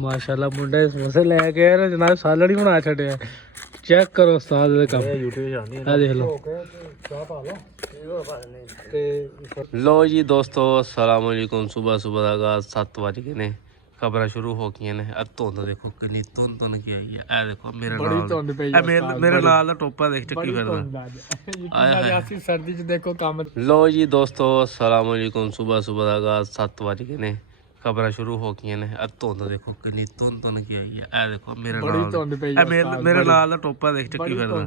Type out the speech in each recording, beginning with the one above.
माशाल्लाह मुंडे समोसे लेके आए ना जनाब, सालन ही बना छड़िया। चेक करो उस्ताद दे काम। आ देख लो। लो जी दोस्तों, अस्सलाम वालेकुम। सुबह सुबह का आगाज 7 बज गए ने, खबर शुरू हो गई ने। धुंध देखो कितनी धुंध की आई है। ए देखो मेरे नाल मेरे नाल दा टोपा देख चक्की फिरदा। सर्दी च देखो काम। लो जी दोस्तों, अस्सलाम वालेकुम। सुबह सुबह का आगाज 7 बज गए ने, खबर शुरू हो गई ने। धुंध देखो कितनी धुंध की आई है। ए देखो मेरे नाल दा टोपा देख चक्की फिरदा।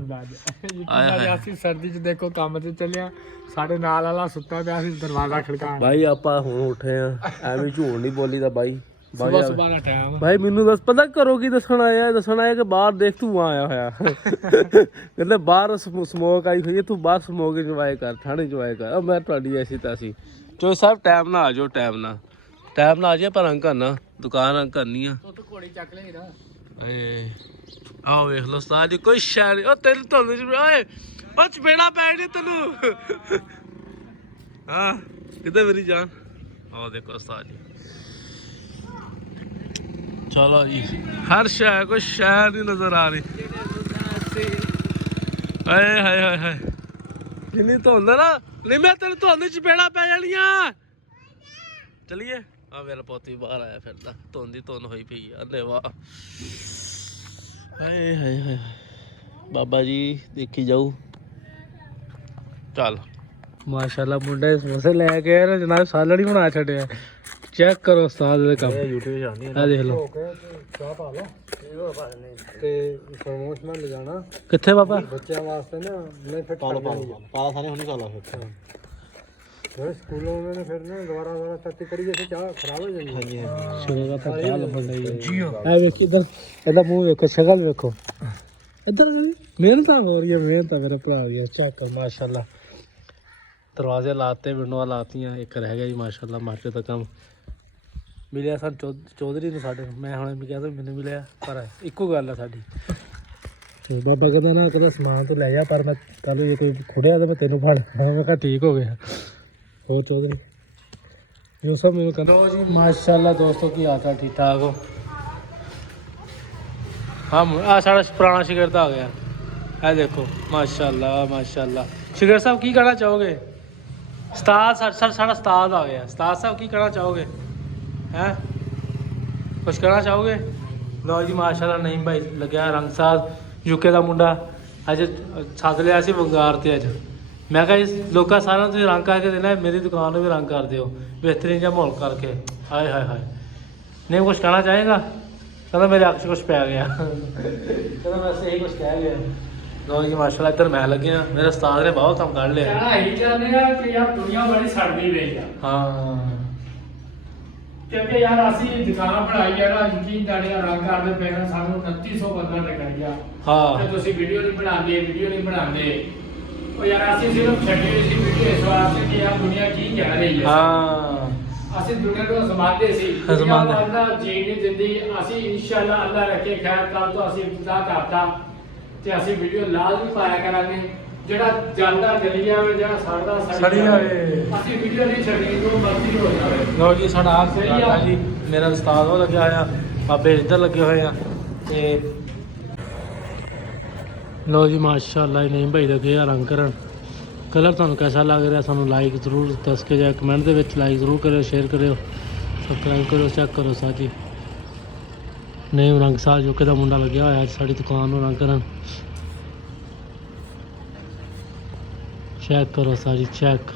सर्दी च देखो काम ते चलिया, साडे नाल वाला सुत्ता पिया सी, दरवाजा खड़का। भाई आपां हुण उठे आ, एवें झूठ नहीं बोलीदा भाई। भाई मैनू दस पता करो की दसन आया कि बाहर देख धुआं आया होया। कहते बाहर समोक आई हुई है, तू बाहर समोक इंजॉय कर, ठंड इंजॉय कर। मैं तुहाडी ऐसी तैसी चो साहब टाइम ना आ जाओ, टाइम ना आ जाए, पर अंक करना दुकान अंक करनी आ। आओ वेख लो उस्ताद जी, कोई शै नहीं। तेन धुंध चपेड़ा पै नहीं तेनू। हाँ किधर मेरी जान। आओ देखो उस्ताद जी, चलो जी, हर शह कोई शह नहीं नजर आ रही। हाय हाय हाय हाय, कितनी धुंध ना। नहीं मैं तेरे धुंध चपेड़ा पै जानिया। चलिए। हाँ मेरा पुत भी बाहर आया फिर धुंध ही धुंध होई पई है। वाह हाय हाय हाय, बाबा जी देखी जाऊ। चल माशाल्लाह मुंडे समोसे लेके आए ना जनाब, सालन ही बना छड़िया। चेक करो उस्ताद दे काम। आ देख लो। कित्थे पापा बच्चों वास्ते ना नहीं फिर पाला सारे होने चला फिर स्कूलों में फिर ना दोबारा तत्ती करी जैसे चाह खराब हो जाएगी। हां जी शुगर का फिर चाह लबन लगी जी। ए देख इधर, इधर मुंह देखो, शक्ल देखो इधर। मेहनत हो रही है, मेहनत मेरे भरा दी। चेक कर माशाल्लाह, दरवाजे लाते, विंडो लाती, एक रह गया जी माशाल्लाह। मार्केट का काम मिलिया सन चौधरी ने साढ़े। मैं हुणे भी कहता मैंने मिलिया, पर इक्को गल है साडी। ते बाबा कहता ना कहता समान तो लै जा, पर मैं कल जे कोई खुड़िया तो मैं तेनों फड़। मैं कहा ठीक हो गया। हो चौधरी यूसुफ मैनू कहना जी माशाल्लाह दोस्तों की हाल चाल ठीक ठाक हो। हाँ आ साढ़ा पुराना शिगिर्द आ गया है, देखो माशाल्लाह माशाल्लाह। शिगिर्द साहब की कहना चाहोगे? उस्ताद साढ़ा उस्ताद आ गया। उस्ताद साहब की कहना चाहोगे? हैं कुछ कहना चाहोगे? लो जी माशाल्लाह नईम भाई लग्या रंग साहब यूके का मुंडा अज सद लिया सी वंगार ते। अज मैं कहा लोग सारा तुम रंग करके देना, मेरी दुकान भी रंग कर दो बेहतरीन जहा माहौल करके। हाय हाय हाय, नहीं कुछ कहना चाहेगा? कहना मेरे अक्ष कुछ पै गया। कहना वैसे यही कुछ कह गया। लो जी माशाल्लाह इधर मैं लगे हाँ, मेरे उस्ताद ने बहुत काम कर लिया। हाँ क्योंकि यार ਅਸੀਂ ਦੁਕਾਨ ਬਣਾਈ ਹੈ ਨਾ, ਯਕੀਨ ਜਾਣਿਆ ਰੰਗ ਕਰਦੇ ਪਏ ਨੇ, ਸਾਨੂੰ 2900 ਬੰਦਾ ਲੱਗਿਆ। ਹਾਂ ਤੇ ਤੁਸੀਂ ਵੀਡੀਓ ਨਹੀਂ ਬਣਾਉਂਦੇ। ਉਹ ਯਾਰ ਅਸੀਂ ਸਿਰਫ ਛੱਡੀ ਹੋਈ ਸੀ ਵੀਡੀਓ ਇਸ ਵਾਸਤੇ ਕਿ ਯਾਰ ਦੁਨੀਆ ਕੀ ਕਹਿ ਰਹੀ ਹੈ। ਹਾਂ ਅਸੀਂ ਦੁਨੀਆ ਨੂੰ ਸਮਾਦੇ ਸੀ, ਅੱਲਾ ਜੀਣ ਨਹੀਂ ਦਿੰਦੀ। ਅਸੀਂ ਇਨਸ਼ਾਅੱਲਾ ਅੱਲਾ ਰੱਖੇ ਖੈਰ ਕੱਲ ਤੋਂ ਅਸੀਂ ਇੰਤਜ਼ਾਰ ਕਰਤਾ ਤੇ ਅਸੀਂ ਵੀਡੀਓ ਲਾਜ਼ਮੀ ਪਾਇਆ ਕਰਾਂਗੇ। ਜਿਹੜਾ ਜਾਂਦਾ ਗਲੀਆਂ ਵਿੱਚ ਜਿਹੜਾ ਸੜਦਾ ਸੜੀ ਜਾਵੇ, ਅਸੀਂ ਵੀਡੀਓ ਨਹੀਂ ਛੱਡਣੀ, ਜੋ ਮਰਜ਼ੀ ਹੋ ਜਾਵੇ। ਲਓ ਜੀ ਸਾਡਾ ਆਹ ਹੈ ਜੀ, ਮੇਰਾ ਉਸਤਾਦ ਉਹ ਲੱਗਿਆ ਹੋਇਆ, ਬਾਬੇ ਇੱਧਰ ਲੱਗੇ ਹੋਏ ਆ। ਤੇ ਲਓ ਜੀ ਮਾਸ਼ਾਅੱਲਾ ਨਹੀਂ ਭਾਈ ਲੱਗੇ ਆ ਰੰਗ ਕਰਨ। ਕਲਰ ਤੁਹਾਨੂੰ कैसा ਲੱਗ ਰਿਹਾ ਸਾਨੂੰ ਲਾਈਕ ਜ਼ਰੂਰ ਦੱਸ ਕੇ ਜਾਇਓ, ਕਮੈਂਟ ਦੇ ਵਿੱਚ ਲਾਈਕ ਜ਼ਰੂਰ ਕਰਿਓ, ਸ਼ੇਅਰ ਕਰਿਓ, ਸਬਸਕ੍ਰਾਈਬ ਕਰਿਓ। ਚੈੱਕ ਕਰੋ ਸਾਜੀ ਨਹੀਂ ਰੰਗ ਸਾਹ ਜੋਕੇ ਦਾ ਮੁੰਡਾ ਲੱਗਿਆ ਹੋਇਆ ਸਾਡੀ ਦੁਕਾਨ ਨੂੰ ਰੰਗ ਕਰਨ। चेक करो सारी चेक,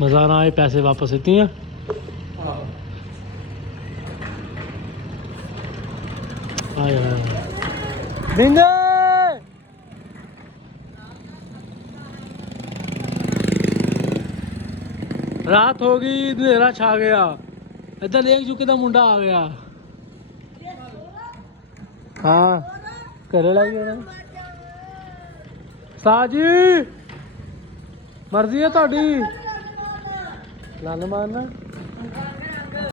मज़ा ना आए पैसे वापस इतनी है। आए हाय रात हो गई, अंधेरा छा गया। इधर देख चुके का मुंडा आ गया। हाँ घरे लाई गया साजी, मर्जी है थोड़ी लल मारना।